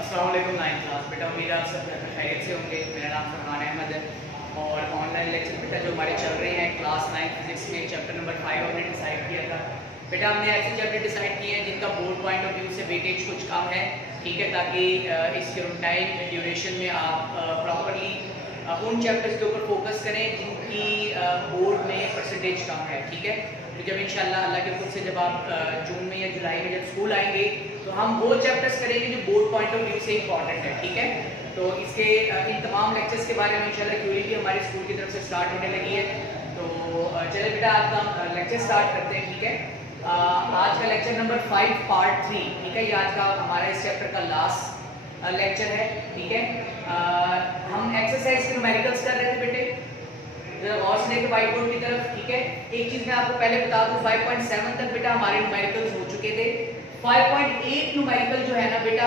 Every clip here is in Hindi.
अस्सलाम वालेकुम नाइन्थ क्लास। बेटा उम्मीद है आप सब खैरियत से होंगे। मेरा नाम फरमान अहमद है और ऑनलाइन लेक्चर बेटा जो हमारे चल रहे हैं क्लास 9 फिजिक्स में चैप्टर नंबर 5 हमने डिसाइड किया था। बेटा हमने ऐसे चैप्टर डिसाइड किए हैं जिनका बोर्ड पॉइंट ऑफ व्यू से वेटेज कुछ कम है, ठीक है, ताकि इस टाइम ड्यूरेशन में आप प्रॉपरली उन चैप्टर्स के ऊपर फोकस करें जिनकी बोर्ड में परसेंटेज कम है, ठीक है। तो जब इंशाल्लाह अल्लाह के हुक्म से जब आप जून में या जुलाई में जब स्कूल आएंगे तो हम वो चैप्टर्स करेंगे जो बोर्ड पॉइंट ऑफ व्यू से इंपॉर्टेंट है, ठीक है। तो इसके इन तमाम लेक्चर्स के बारे में इंशाल्लाह क्यूरी भी हमारे स्कूल की तरफ से स्टार्ट होने लगी है। तो चले बेटा आज का हम लेक्चर स्टार्ट करते हैं, ठीक है। आज का लेक्चर नंबर 5 पार्ट 3, ठीक है। ये आज का हमारा इस चैप्टर का लास्ट लेक्चर है, ठीक है। हम एक्सरसाइज के न्यूमेरिकल्स कर रहे थे बेटे, और से लेकर व्हाइट बोर्ड की तरफ, ठीक है। एक चीज मैं आपको पहले बता दूं, 5.7 तक बेटा हमारे न्यूमेरिकल्स हो चुके थे। 5.8 न्यूमेरिकल जो है ना बेटा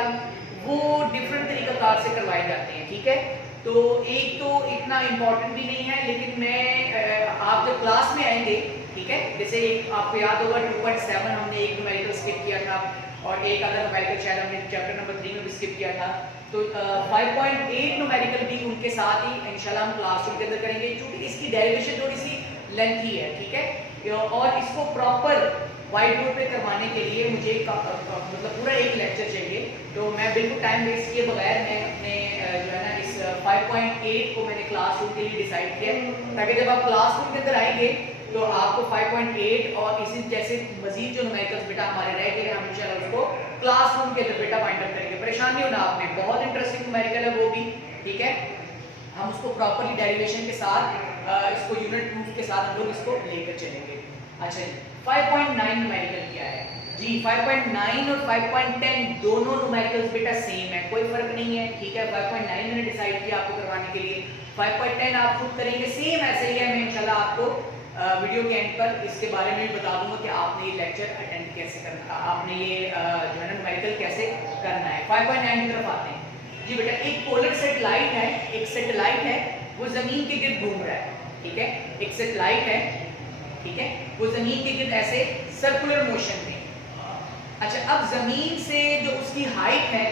वो डिफरेंट तरीकाकार से करवाए जाते हैं, ठीक है। तो एक तो इतना इम्पोर्टेंट भी नहीं है, लेकिन मैं आप जब क्लास में आएंगे, ठीक है, जैसे एक आपको याद होगा 2.7 हमने एक न्यूमेरिकल स्किप किया था और एक अदर न्यूमेरिकल शायद हमने चैप्टर नंबर 3 में भी स्किप किया था। तो 5.8 न्यूमेरिकल भी उनके साथ ही इंशाल्लाह हम क्लासरूम के अंदर करेंगे, क्योंकि इसकी डेरिवेशन थोड़ी सी लेंथी है, ठीक है। और इसको प्रॉपर व्हाइट बोर्ड पे करवाने के लिए मुझे मतलब पूरा एक लेक्चर चाहिए। तो मैं बिल्कुल टाइम वेस्ट किए बगैर मैं अपने जो है ना इस 5.8 को मैंने क्लासरूम के लिए डिसाइड किया, ताकि जब आप क्लासरूम के अंदर आएंगे तो आपको 5.8 और इसी जैसे मजीद जो न्यूमेरिकल्स बेटा हमारे रह गए हम इंशाल्लाह उसको क्लासरूम के अंदर बेटा फाइंड आउट करेंगे। परेशान नहीं होना आपने, बहुत इंटरेस्टिंग न्यूमेरिकल है वो भी, ठीक है। हम उसको प्रॉपर्ली डेरिवेशन के साथ इसको यूनिट प्रूफ के साथ हम लोग इसको लेकर चलेंगे। अच्छा जी, 5.9 न्यूमेरिकल क्या है जी? 5.9 और 5.10 दोनों न्यूमेरिकल्स बेटा सेम है, कोई फर्क नहीं है, ठीक है। 5.9 मैंने डिसाइड किया आपको करवाने के लिए, 5.10 आप खुद करेंगे, सेम ऐसे ही है। मैं इंशाल्लाह आपको वीडियो के एंड पर इसके बारे में भी बता दूंगा कि आपने ये लेक्चर अटेंड कैसे करना, आपने ये जो है ना न्यूमेरिकल कैसे करना है। 5.9 की तरफ आते हैं जी बेटा। एक पोलर सैटेलाइट है, एक सैटेलाइट है, वो जमीन के गिर्द घूम रहा है, ठीक है। एक सैटेलाइट है, ठीक है, वो जमीन के गिर्द ऐसे सर्कुलर मोशन में। अच्छा, अब जमीन से जो उसकी हाइट है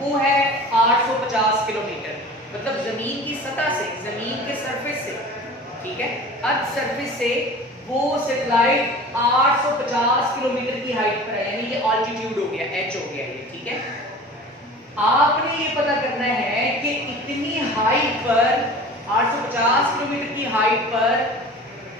वो है 850 किलोमीटर, मतलब जमीन की सतह से, जमीन के सरफेस से, ठीक है, अर्थ सरफेस से वो सैटेलाइट 850 किलोमीटर की हाइट पर है, यानी ये ऑल्टीट्यूड हो गया, एच हो गया ये, ठीक है। आपने ये पता करना है कि इतनी हाइट पर 850 किलोमीटर की हाइट पर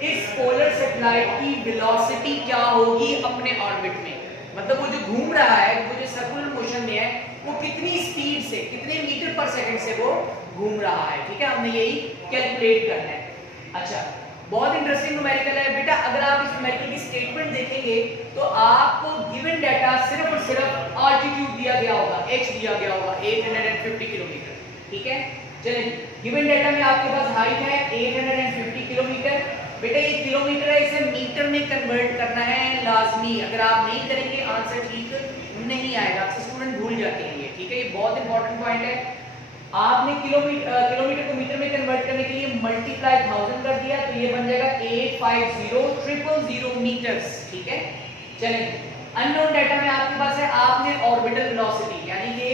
इस पोलर सैटेलाइट की वेलोसिटी क्या होगी अपने ऑर्बिट में, मतलब वो जो घूम रहा है, वो जो सर्कुलर मोशन में है, वो कितनी स्पीड से, कितने मीटर पर सेकंड से वो घूम रहा है, ठीक है। हमने यही कैलकुलेट करना है। अच्छा, बहुत इंटरेस्टिंग न्यूमेरिकल है बेटा। अगर आप इस न्यूमेरिकल की स्टेटमेंट देखेंगे तो आपको गिवन डाटा सिर्फ और सिर्फ ऑल्टीट्यूड दिया गया होगा, h दिया गया होगा 850 किलोमीटर, ठीक है। चलिए, गिवन डाटा में आपके पास हाइट है 850 किलोमीटर। बेटा ये किलोमीटर है, इसे मीटर में कन्वर्ट करना है लाजमी, अगर आप नहीं करेंगे आंसर ठीक नहीं आएगा, अक्सर स्टूडेंट भूल जाते हैं ये, ठीक है। ये बहुत इंपॉर्टेंट पॉइंट है। आपने किलोमीटर को मीटर में कन्वर्ट करने के लिए मल्टीप्लाई 1000 कर दिया, तो ये बन जाएगा 850,000 मीटर्स, ठीक है। चलिए, अननोन डाटा में आपके पास है, आपने ऑर्बिटल वेलोसिटी, यानी कि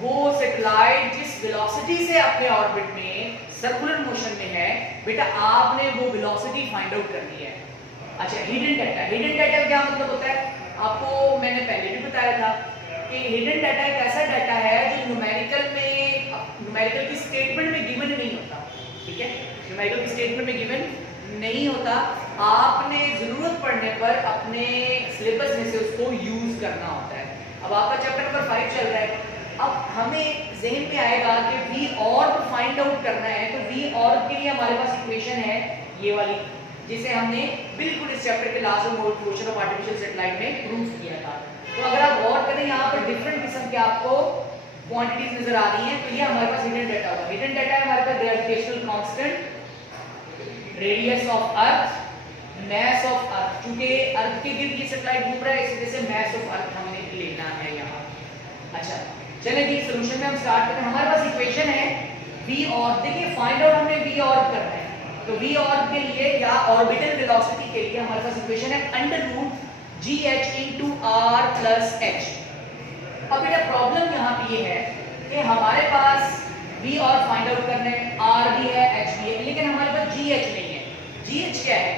वो सैटेलाइट जिस वेलोसिटी से अपने ऑर्बिट में सर्कुलर मोशन में है बेटा, आपने वो वेलोसिटी फाइंड आउट करनी है। अच्छा, हिडन डाटा, हिडन डाटा का क्या मतलब होता है, आपको मैंने पहले भी बताया था कि हिडन डाटा एक ऐसा डाटा है जो न्यूमेरिकल की स्टेटमेंट में गिवन नहीं होता, ठीक है। न्यूमेरिकल की स्टेटमेंट में गिवन नहीं होता, आपने जरूरत पड़ने पर अपने सिलेबस में से उसको यूज करना होता है। अब आपका चैप्टर नंबर 5 चल रहा है, अब हमें जहन में आएगा कि वी ऑर्ब फाइंड आउट करना है, तो वी ऑर्ब के लिए हमारे पास इक्वेशन है ये वाली, जिसे हमने बिल्कुल इस चैप्टर के लास्ट में मोशन ऑफ आर्टिफिशियल सैटेलाइट में प्रूफ किया था। तो अगर आप गौर करें यहाँ पर डिफरेंट किस्म के आपको क्वांटिटीज नजर आ रही हैं, तो ये हमारे पास हिडन डाटा होगा। हिडन डाटा है हमारे पास gravitational constant, radius of earth, mass of earth, क्योंकि अर्थ के गिर्द ये सैटेलाइट घूम रहा है, इसी वजह से मास ऑफ अर्थ हमने लेना है यहाँ। अच्छा, चलिए जी, सॉल्यूशन में हम स्टार्ट करते हैं। हमारे पास इक्वेशन है v और, देखिए फाइंड आउट हमें v और करना है, तो v और के लिए या ऑर्बिटल वेलोसिटी के लिए हमारे पास इक्वेशन है √gh * r + h। अब बेटा प्रॉब्लम यहाँ पे ये है कि हमारे पास v और फाइंड आउट करना है, r भी है, h भी है, लेकिन हमारे पास gh नहीं है। gh क्या है?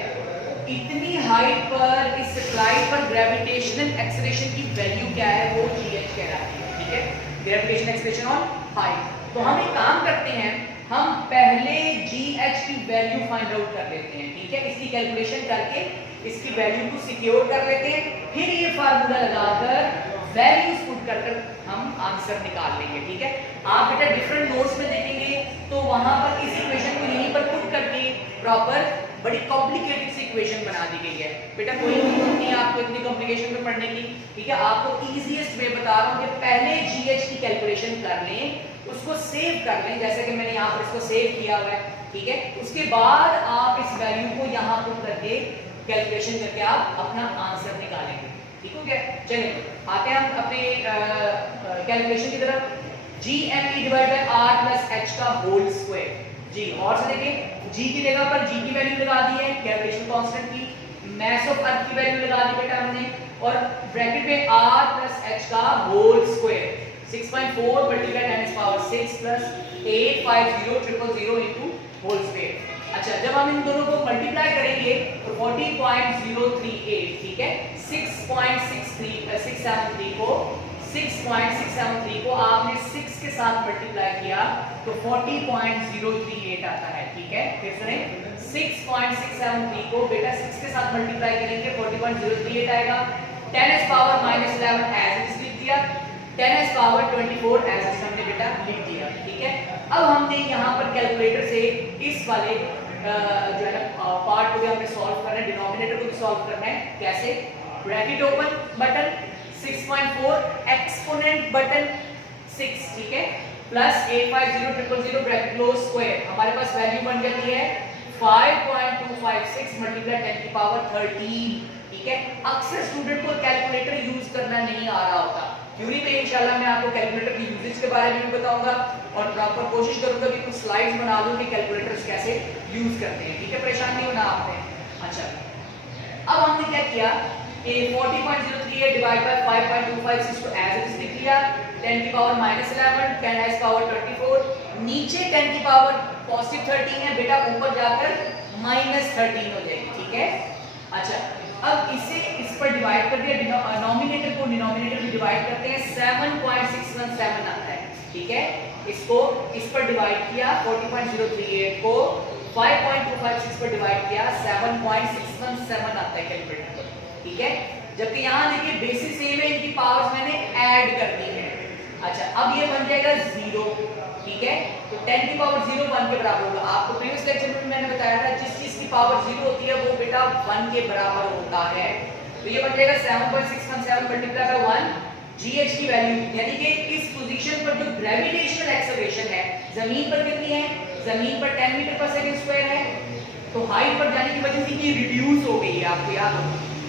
इतनी हाइट पर इस स्लाइड पर ग्रेविटेशनल एक्सेलरेशन की वैल्यू क्या है, वो gh कहलाती है। ठीक है, ग्रेविटेशनल एक्सेलरेशन ऑन हाइट। तो हम एक काम करते हैं, हम पहले gh की वैल्यू फाइंड आउट कर लेते हैं। ठीक है, इसकी कैलकुलेशन करके इसकी वैल्यू को सिक्योर कर लेते हैं, फिर ये फार्मूला लगाकर वैल्यूज पुट कर हम आंसर निकाल लेंगे। ठीक है, आप बेटा डिफरेंट नोट्स में देखेंगे तो वहां पर इस इक्वेशन को यहीं पर पुट करके प्रॉपर बड़ी कॉम्प्लिकेटेड सी इक्वेशन बना दी गई है। बेटा कोई जरूरत नहीं है आपको इतनी कॉम्प्लिकेशन में पढ़ने की। ठीक है, आपको इजीएस्ट वे बता रहा हूं कि पहले जीएच की कैलकुलेशन कर लें, उसको सेव कर लें, जैसे कि मैंने यहाँ पर इसको सेव किया हुआ है। ठीक है, उसके बाद आप इस वैल्यू को यहाँ पुट करके कैलकुलेशन करके आप अपना आंसर निकालेंगे। ठीक हो गया? चलिए आते हैं हम अपने कैलकुलेशन की तरफ। GME divide by R plus H का होल स्क्वायर। जी, और से देखिए G की जगह पर G की वैल्यू लगा दी है, ग्रेविटेशनल कांस्टेंट की, मास ऑफ अर्थ की वैल्यू लगा दी बेटा हमने, और ब्रैकेट में R प्लस H का whole square 6.4 multiply 10 power 6 plus 850,000 into whole square. अच्छा, जब हम इन दोनों को मल्टीप्लाई करेंगे तो 40.038, ठीक है, 6.673 को आपने 6 के साथ मल्टीप्लाई किया तो 40.038 आता है। ठीक है, फिर सुने, 6.673 को बेटा 6 के साथ मल्टीप्लाई करेंगे 40.038 आएगा। 10s power -11 as it is लिख दिया, 10s पावर 24 एज इट हमने बेटा लिख दिया। ठीक है, अब हमने यहाँ पर कैलकुलेटर से इस वाले जो है ना पार्ट को भी हमने सॉल्व करना है, डिनोमिनेटर को भी सॉल्व करना है। कैसे? Bracket open, button 6.4 exponent button 6, ठीक है, प्लस 850,000 ब्रैकेट क्लोज स्क्वायर। हमारे पास वैल्यू बन जाती है 5.256 मल्टीप्लाई 10 की पावर 13। ठीक है, अक्सर स्टूडेंट को कैलकुलेटर यूज करना नहीं आ रहा होता, क्यों नहीं? तो इंशाल्लाह मैं आपको कैलकुलेटर की यूजेज के बारे में भी बताऊंगा और प्रॉपर कोशिश करूंगा कि कुछ स्लाइड्स बना दूं कि कैलकुलेटर्स कैसे यूज करते हैं। ठीक है, परेशान नहीं होना आपने। अच्छा, अब हमने क्या किया कि 40.038 डिवाइड बाय 5.256 को एज इट इज लिख लिया, 10 की पावर -11, 10 s पावर 24, नीचे 10 की पावर पॉजिटिव 13 है बेटा, ऊपर जाकर -13 हो जाएगी। ठीक है, अच्छा, अब इसे इस पर डिवाइड कर दिया, नॉमिनेटर को डिनोमिनेटर में डिवाइड करते हैं, 7.617 आता है। ठीक है, इसको इस पर डिवाइड किया, 40.038 को 5.256 पर डिवाइड किया, 7.617 आता है कैलकुलेटर पर। ठीक है, जबकि यहाँ देखिए बेसिस सेम है, इनकी पावर्स मैंने ऐड कर दी है। अच्छा, अब ये बन जाएगा 0। ठीक है, तो 10 की पावर 0 1 के बराबर होगा। आपको प्रीवियस लेक्चर में मैंने बताया था जिस चीज की पावर 0 होती है वो बेटा 1 के बराबर होता है। तो ये बन जाएगा 7.617 मल्टीप्लाई बाय 1, GH की वैल्यू यानी कि इस पोजीशन पर जो ग्रेविटेशनल एक्सेलरेशन है, जमीन पर कितनी है? जमीन पर 10 मीटर पर सेकंड स्क्वायर है, तो हाइट पर जाने की वजह से ये रिड्यूस हो गई है, आपको याद हो।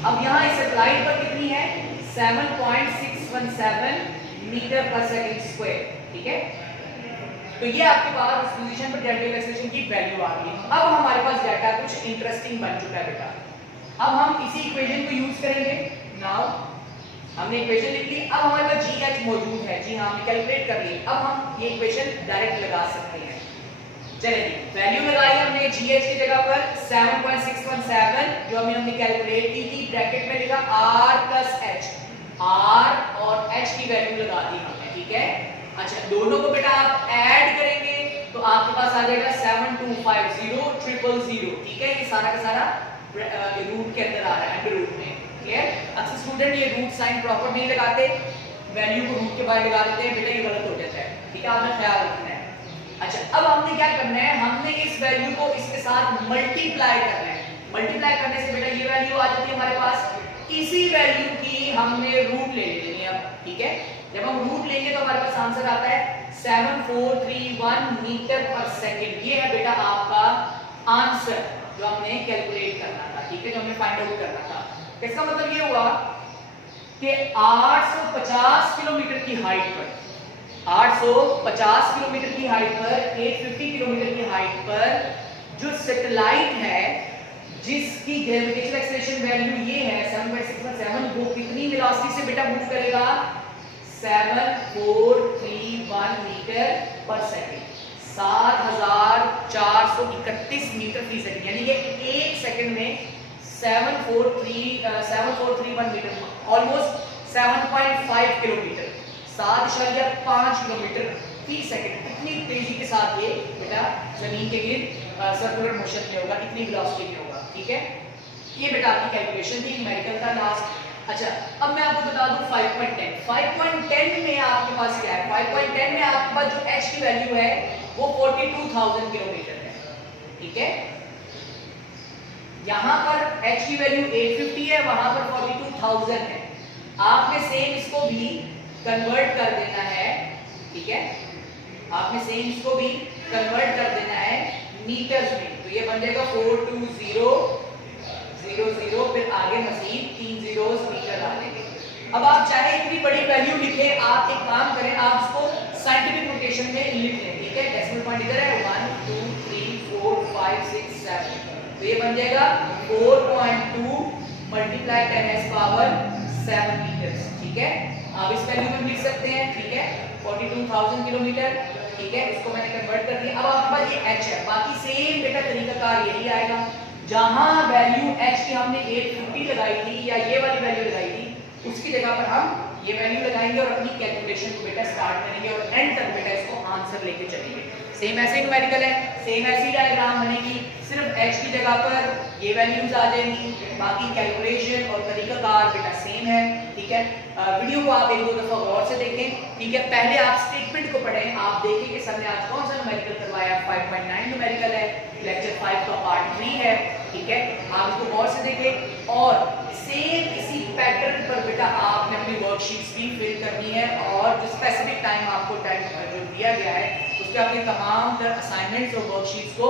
अब यहाँ इस स्लाइड पर कितनी है? 7.617 मीटर पर सेकंड स्क्वायर। ठीक है, तो ये आपके पास उस पोजीशन पर ग्रेविटेशनल एक्सेलरेशन की वैल्यू आ गई। अब हमारे पास डाटा कुछ इंटरेस्टिंग बन चुका है बेटा। अब हम इसी इक्वेशन को यूज करेंगे। नाउ हमने इक्वेशन लिख ली, अब हमारे पास GH मौजूद है। जी हाँ, हमने कैलकुलेट कर ली। अब हम ये इक्वेशन डायरेक्ट लगा सकते हैं। चलिए, वैल्यू लगाई हमने GH की जगह पर 7.617 जो हमने कैलकुलेट की थी, ब्रैकेट में लिखा R प्लस H, R और H की वैल्यू लगा दी हमने। ठीक है, अच्छा, दोनों को बेटा आप ऐड करेंगे तो आपके पास आ जाएगा 7250000। ठीक है, ये सारा का सारा रूट के अंदर आ रहा है, अंडर रूट में। क्लियर? अक्सर स्टूडेंट ये रूट साइन प्रॉपर नहीं लगाते, वैल्यू को रूट के बाहर लगा देते हैं, बेटा ये गलत हो जाता है। ठीक है, आपने ख्याल रखना है। अच्छा, अब हमने क्या करना है, हमने इस वैल्यू को इसके साथ मल्टीप्लाई करना है। मल्टीप्लाई करने से बेटा ये वैल्यू आ जाती है हमारे पास। इसी वैल्यू की हमने रूट ले लेनी है अब। ठीक है, जब हम रूट लेंगे तो हमारे पास आंसर आता है 7431 मीटर पर सेकंड। ये है बेटा आपका आंसर जो हमने कैलकुलेट करना था। ठीक है, जो हमने फाइंड आउट करना था। इसका मतलब ये हुआ कि 850 किलोमीटर की हाइट पर, 850 किलोमीटर की हाइट पर, 850 किलोमीटर की हाइट पर जो सैटेलाइट है जिसकी ग्रेविटेशनल एक्सेलरेशन वैल्यू ये है 7.617, वो कितनी वेलोसिटी से बेटा मूव करेगा? 7431 मीटर पर सेकंड, 7431 मीटर फी सेकंड, यानी कि एक सेकंड में 7431 मीटर, ऑलमोस्ट 7.5 किलोमीटर, 7.5 किलोमीटर फी सेकंड, इतनी तेजी के साथ ये बेटा जमीन के गिर्द सर्कुलर मोशन में होगा, इतनी वेलोसिटी में होगा। ठीक है, ये बेटा आपकी कैलकुलेशन थी, न्यूमेरिकल था लास्ट। अच्छा, अब मैं आपको बता दूं 5.10 में आपके पास क्या है, 5.10 में आपके पास जो h की वैल्यू है वो 42,000 किलोमीटर है। ठीक है, यहां पर h की वैल्यू 850 है, वहां पर 42,000 है। आपने सेम इसको भी कन्वर्ट कर देना है। ठीक है, आपने सेम इसको भी कन्वर्ट कर देना है मीटर्स में, तो ये बन जाएगा 42000, फिर आगे मजीद 3 zeros मीटर डालेंगे। अब आप चाहे इतनी बड़ी वैल्यू लिखे, आप एक काम करें, आप इसको साइंटिफिक नोटेशन में लिख लें। ठीक है, डेसिमल पॉइंट इधर है, 1 2 3 4 5 6 7, तो ये बन जाएगा 4.2 मल्टीप्लाई 10⁻⁷ मीटर्स। ठीक है, आप इस वैल्यू में लिख सकते हैं। ठीक है, 42,000 किलोमीटर। ठीक है, इसको मैंने कन्वर्ट कर दिया। अब आपके पास ये h है, बाकी सेम बेटा तरीकाकार यही आएगा। जहां वैल्यू h की हमने 850 लगाई थी या ये वाली वैल्यू लगाई थी, उसकी जगह पर हम ये वैल्यू लगाएंगे और अपनी कैलकुलेशन को बेटा स्टार्ट करेंगे और एंड तक बेटा इसको आंसर लेके चलेंगे। सेम ऐसे ही न्यूमेरिकल है, सेम ऐसी डायग्राम बनेगी, सिर्फ h की जगह पर ये वैल्यूज आ जाएंगी, बाकी कैलकुलेशन और तरीकाकार बेटा सेम है। ठीक है, वीडियो को आप एक दो दफा गौर से देखें। ठीक है, पहले आप स्टेटमेंट को पढ़ें, आप देखिए कि सर ने आज कौन सा न्यूमेरिकल करवाया, 5.9 न्यूमेरिकल है, लेक्चर 5 का पार्ट 3 है। ठीक है, आप इसको गौर से देखें और सेम इसी पैटर्न पर बेटा आपने अपनी वर्कशीट्स भी फिल करनी है और जो स्पेसिफिक टाइम आपको टाइम जो दिया गया है उसके आपने तमाम असाइनमेंट्स और वर्कशीट्स को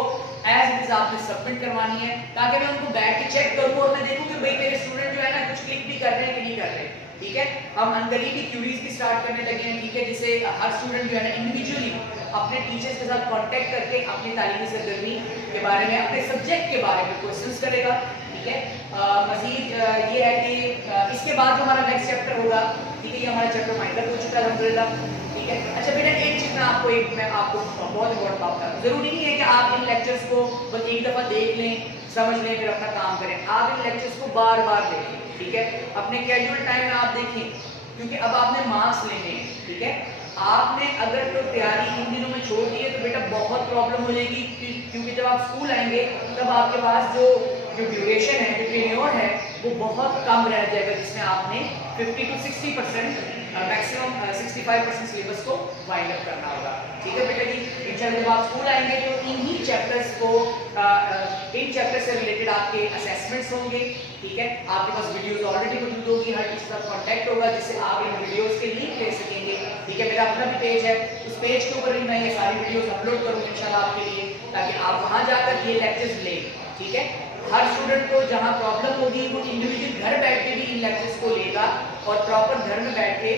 एज इट इज आपने सबमिट करवानी है, ताकि मैं उनको बैठ के चेक करूँ और मैं देखूँ कि भाई मेरे स्टूडेंट जो है ना कुछ क्लिक भी कर रहे हैं कि नहीं कर रहे। ठीक है, हम अनकरीबी क्यूरीज भी स्टार्ट करने लगे हैं। ठीक है, जिससे हर स्टूडेंट जो है ना इंडिविजुअली अपने टीचर्स के साथ कांटेक्ट करके अपनी तालीमी सरगर्मी के बारे में, अपने सब्जेक्ट के बारे में क्वेश्चंस करेगा। ठीक है, मजीद ये है कि इसके बाद जो हमारा नेक्स्ट चैप्टर होगा, ठीक है, ये हमारा चैप्टर माइंड अप हो चुका है अल्हम्दुलिल्लाह। ठीक है, अच्छा बेटा एक चीज मैं आपको बहुत इंपॉर्टेंट बात करूँ, जरूरी नहीं है कि आप इन लेक्चर्स को बस एक दफा देख लें, समझ लें, फिर अपना काम करें। आप इन लेक्चर्स को बार बार देखें। ठीक है, अपने कैजुअल टाइम में आप देखें, क्योंकि अब आपने मार्क्स लेने हैं। ठीक है, आपने अगर तो तैयारी इन दिनों में छोड़ दी है तो बेटा बहुत प्रॉब्लम हो जाएगी, क्योंकि जब आप स्कूल आएंगे तब आपके पास जो ड्यूरेशन है, जो टेन्योर है, वो बहुत कम रह जाएगा, जिसमें आपने 50 to 60% मैक्सिमम 65% सिलेबस को वाइंड अप करना होगा। ठीक है बेटा जी, इंशाल्लाह जब आप स्कूल आएंगे तो इन्हीं चैप्टर्स को इन चैप्टर से रिलेटेड आपके असेसमेंट्स होंगे। ठीक है, आपके पास वीडियोस ऑलरेडी मौजूद होगी, हर टीचर का कांटेक्ट होगा जिससे आप इन वीडियोस के लिंक ले सकेंगे। ठीक है, मेरा अपना भी पेज है, उस पेज के ऊपर भी मैं ये सारी वीडियोस अपलोड करूंगा इंशाल्लाह आपके लिए, ताकि आप वहां जाकर ये लेक्चर्स लें। ठीक है, हर स्टूडेंट को जहां प्रॉब्लम होगी वो इंडिविजुअल घर बैठ के भी इन लेक्चर्स को लेगा और प्रॉपर घर में बैठ के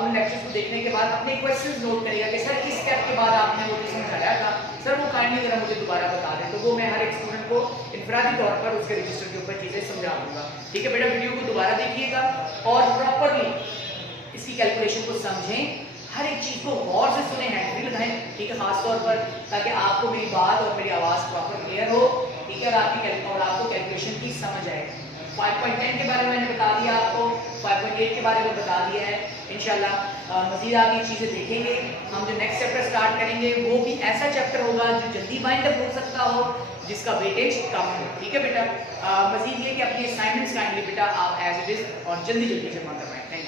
उन लेक्चर्स को देखने के बाद अपने क्वेश्चंस नोट करेगा कि सर इस स्टेप के बाद आपने वो जो समझाया था सर वो काइंडली जरा मुझे दोबारा बता दें, तो वो मैं हर एक स्टूडेंट को इनफरादी तौर पर उसके रजिस्टर के ऊपर चीज़ें समझा दूंगा। ठीक है बेटा, वीडियो को दोबारा देखिएगा और प्रॉपरली इसकी कैलकुलेशन को समझें, हर एक चीज़ को गौर से सुने, हैंड भी लगाएं। ठीक है, खास तौर पर ताकि आपको मेरी बात और मेरी आवाज़ प्रॉपर क्लियर हो। ठीक है, और आपको कैलकुलेशन की समझ आए। 5.10 के बारे में मैंने बता दिया आपको, 5.8 के बारे में बता दिया है। इंशाल्लाह मज़ीद आप ये चीज़ें देखेंगे। हम जो नेक्स्ट चैप्टर स्टार्ट करेंगे वो भी ऐसा चैप्टर होगा जो जल्दी बाइंड अप हो सकता हो, जिसका वेटेज कम हो। ठीक है बेटा, मज़ीद ये कि अपनी असाइनमेंट्स काइंडली बेटा आप एज इट इज़ और जल्दी जमा करवाएं। Thank you.